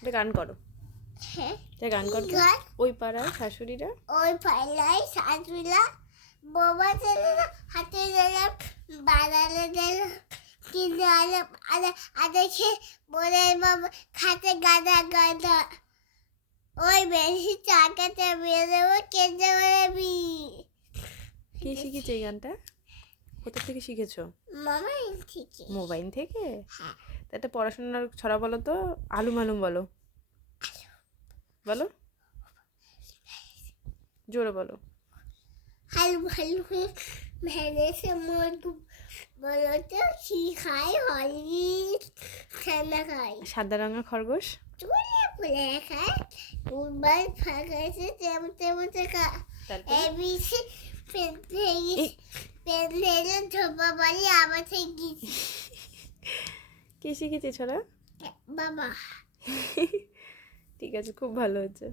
এটা গান করো। হ্যাঁ। এটা গান করো? ওই পাড়ায় শাশুড়িরা। ওই পাল্লাই সাজবিলা বোমা দিলাম হাতে দিলাম বানালে দিলাম কিনে আলাম আদা আদা খেয়ে বলে বাবা খাতে গাদা গাদা। ওই বেশি চাকাতে বেরোবো কেঁদে বেরোবি কে শিখেছে এই গানটা? কোথা থেকে শিখেছো? মামা ঠিকই মোবাইল থেকে? হ্যাঁ। তা একটা পড়াশোনার ছড়া বলো তো আলু মালুম বলো। বলো। জোরে বলো। হালু হালু ভেনেছে মধু বলো তো কি খাই হলি খানা খাই সাদা রঙের খরগোশ? চুলে ফুলে খায়। উবার ফাঁকাছে তেমন তেমন টাকা তারপরে? এবিসি পেন থেকে এই- পেন থেকে ধোপা বাড়ি আবার থেকে গেছি কে শিখেছে ছড়া বাবা। ঠিক আছে খুব ভালো হচ্ছে।